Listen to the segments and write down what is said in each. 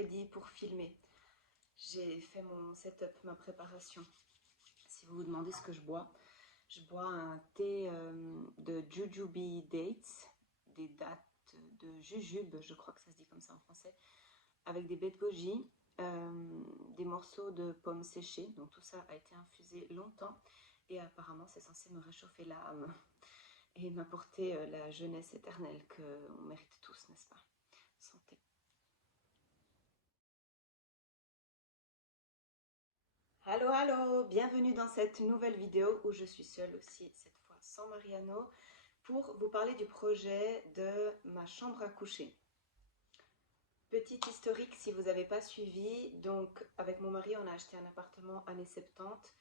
ready pour filmer. J'ai fait mon setup, ma préparation. Si vous vous demandez ce que je bois un thé de Jujube Dates, des dattes de jujube, je crois que ça se dit comme ça en français, avec des baies de goji, des morceaux de pommes séchées. Donc tout ça a été infusé longtemps et apparemment c'est censé me réchauffer l'âme et m'apporter la jeunesse éternelle qu'on mérite tous, n'est-ce pas? Santé. Allô, allô, bienvenue dans cette nouvelle vidéo où je suis seule aussi, cette fois sans Mariano, pour vous parler du projet de ma chambre à coucher. Petit historique si vous n'avez pas suivi, donc avec mon mari on a acheté un appartement années 70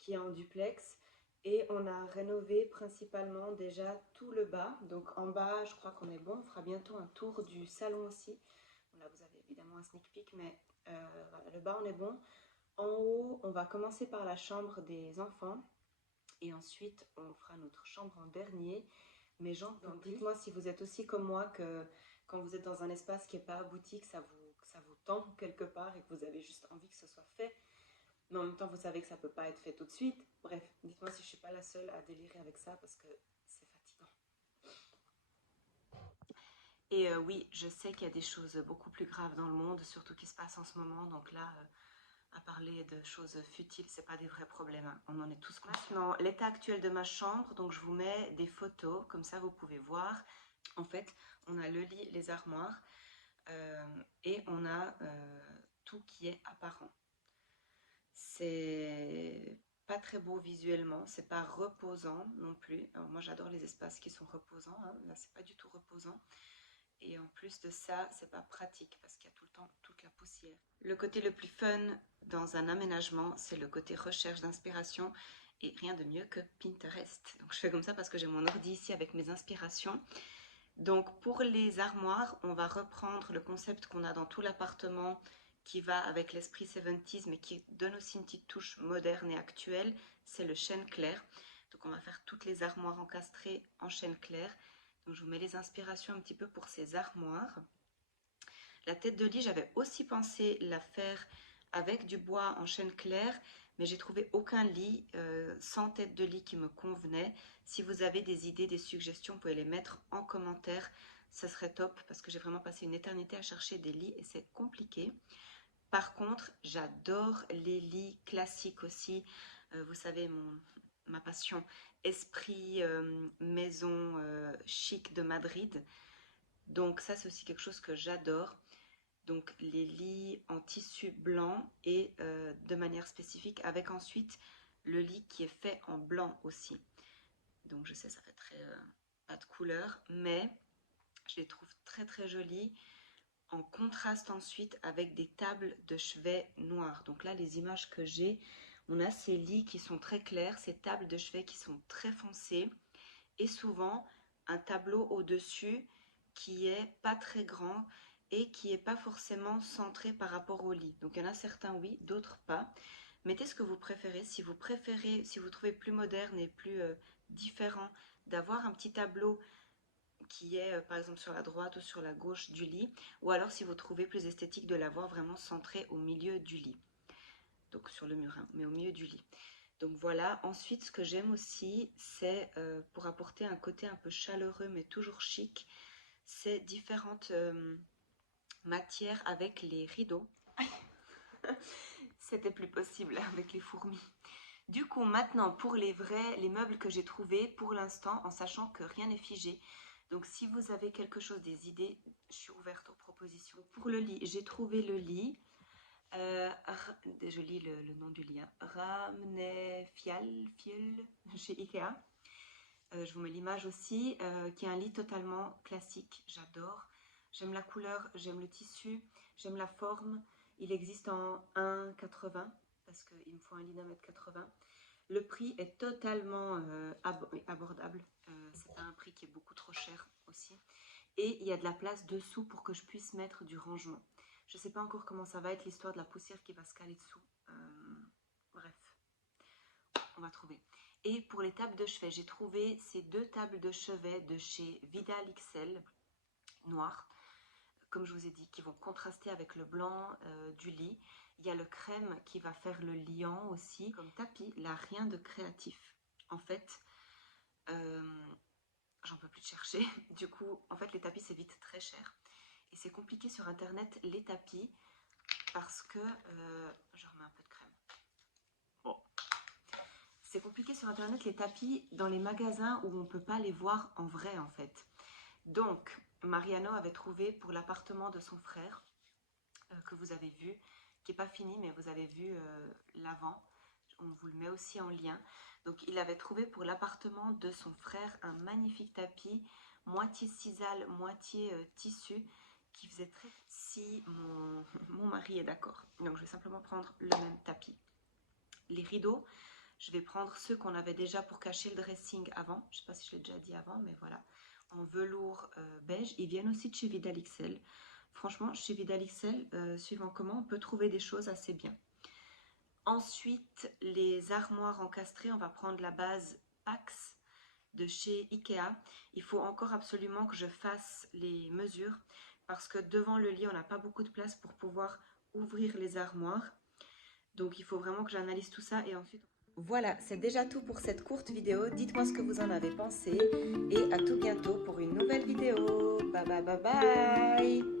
qui est en duplex et on a rénové principalement déjà tout le bas. Donc en bas je crois qu'on est bon, on fera bientôt un tour du salon aussi. Bon, là vous avez évidemment un sneak peek mais voilà, le bas on est bon. En haut on va commencer par la chambre des enfants et ensuite on fera notre chambre en dernier. Mais genre, dites-moi si vous êtes aussi comme moi que quand vous êtes dans un espace qui n'est pas abouti, que ça vous tend quelque part et que vous avez juste envie que ce soit fait. Mais en même temps, vous savez que ça ne peut pas être fait tout de suite. Bref, dites-moi si je ne suis pas la seule à délirer avec ça parce que c'est fatigant. Et oui, je sais qu'il y a des choses beaucoup plus graves dans le monde, surtout qui se passent en ce moment. Donc là, à parler de choses futiles, c'est pas des vrais problèmes, hein. On en est tous conscients. Maintenant, l'état actuel de ma chambre, donc je vous mets des photos, comme ça vous pouvez voir. En fait, on a le lit, les armoires, et on a tout qui est apparent. C'est pas très beau visuellement, c'est pas reposant non plus. Alors moi j'adore les espaces qui sont reposants, hein. Là c'est pas du tout reposant. Et en plus de ça, c'est pas pratique parce qu'il y a tout le temps toute la poussière. Le côté le plus fun dans un aménagement, c'est le côté recherche d'inspiration et rien de mieux que Pinterest. Donc je fais comme ça parce que j'ai mon ordi ici avec mes inspirations. Donc pour les armoires, on va reprendre le concept qu'on a dans tout l'appartement qui va avec l'esprit 70s mais qui donne aussi une petite touche moderne et actuelle, c'est le chêne clair. Donc on va faire toutes les armoires encastrées en chêne clair. Donc je vous mets les inspirations un petit peu pour ces armoires. La tête de lit, j'avais aussi pensé la faire avec du bois en chêne clair, mais j'ai trouvé aucun lit sans tête de lit qui me convenait. Si vous avez des idées, des suggestions, vous pouvez les mettre en commentaire. Ça serait top parce que j'ai vraiment passé une éternité à chercher des lits et c'est compliqué. Par contre, j'adore les lits classiques aussi. Vous savez, ma passion, esprit maison chic de Madrid. Donc ça, c'est aussi quelque chose que j'adore. Donc les lits en tissu blanc et de manière spécifique, avec ensuite le lit qui est fait en blanc aussi. Donc je sais, ça fait très pas de couleur, mais je les trouve très très jolis. En contraste ensuite avec des tables de chevet noires. Donc là, les images que j'ai, on a ces lits qui sont très clairs, ces tables de chevet qui sont très foncées et souvent un tableau au-dessus qui est pas très grand et qui est pas forcément centré par rapport au lit. Donc il y en a certains oui, d'autres pas. Mettez ce que vous préférez. Si vous trouvez plus moderne et plus différent d'avoir un petit tableau qui est par exemple sur la droite ou sur la gauche du lit, ou alors si vous trouvez plus esthétique de l'avoir vraiment centré au milieu du lit, donc sur le mur, hein, mais au milieu du lit. Donc voilà. Ensuite, ce que j'aime aussi, c'est pour apporter un côté un peu chaleureux mais toujours chic, c'est différentes matières avec les rideaux. C'était plus possible avec les fourmis. Du coup, maintenant, pour les meubles que j'ai trouvés pour l'instant, en sachant que rien n'est figé. Donc, si vous avez quelque chose, des idées, je suis ouverte aux propositions. Pour le lit, j'ai trouvé le lit. Je lis le nom du lit. Hein. Ramnefial, chez Ikea. Je vous mets l'image aussi, qui est un lit totalement classique. J'adore. J'aime la couleur, j'aime le tissu, j'aime la forme. Il existe en 1,80 parce qu'il me faut un lit d'1,80 m. Le prix est totalement abordable. C'est pas un prix qui est beaucoup trop cher aussi. Et il y a de la place dessous pour que je puisse mettre du rangement. Je ne sais pas encore comment ça va être l'histoire de la poussière qui va se caler dessous. Bref, on va trouver. Et pour les tables de chevet, j'ai trouvé ces deux tables de chevet de chez Vidal XL, noires. comme je vous ai dit, qui vont contraster avec le blanc du lit. Il y a le crème qui va faire le liant aussi. Comme tapis, là, rien de créatif. En fait, j'en peux plus de chercher. Du coup, en fait, les tapis, c'est vite très cher. Et c'est compliqué sur Internet, les tapis, parce que... je remets un peu de crème. Bon. C'est compliqué sur Internet, les tapis, dans les magasins où on ne peut pas les voir en vrai, en fait. Donc, Mariano avait trouvé pour l'appartement de son frère, que vous avez vu, qui n'est pas fini, mais vous avez vu l'avant. On vous le met aussi en lien. Donc, il avait trouvé pour l'appartement de son frère un magnifique tapis, moitié sisal, moitié tissu, qui faisait très... Si mon mari est d'accord. Donc, je vais simplement prendre le même tapis. Les rideaux, je vais prendre ceux qu'on avait déjà pour cacher le dressing avant. Je ne sais pas si je l'ai déjà dit avant, mais voilà. En velours beige. Ils viennent aussi de chez Vidal XL. Franchement, chez Vidal XL, suivant comment, on peut trouver des choses assez bien. Ensuite, les armoires encastrées, on va prendre la base Pax de chez Ikea. Il faut encore absolument que je fasse les mesures parce que devant le lit, on n'a pas beaucoup de place pour pouvoir ouvrir les armoires. Donc, il faut vraiment que j'analyse tout ça et ensuite... Voilà, c'est déjà tout pour cette courte vidéo. Dites-moi ce que vous en avez pensé et à tout bientôt pour une nouvelle vidéo. Bye bye bye bye.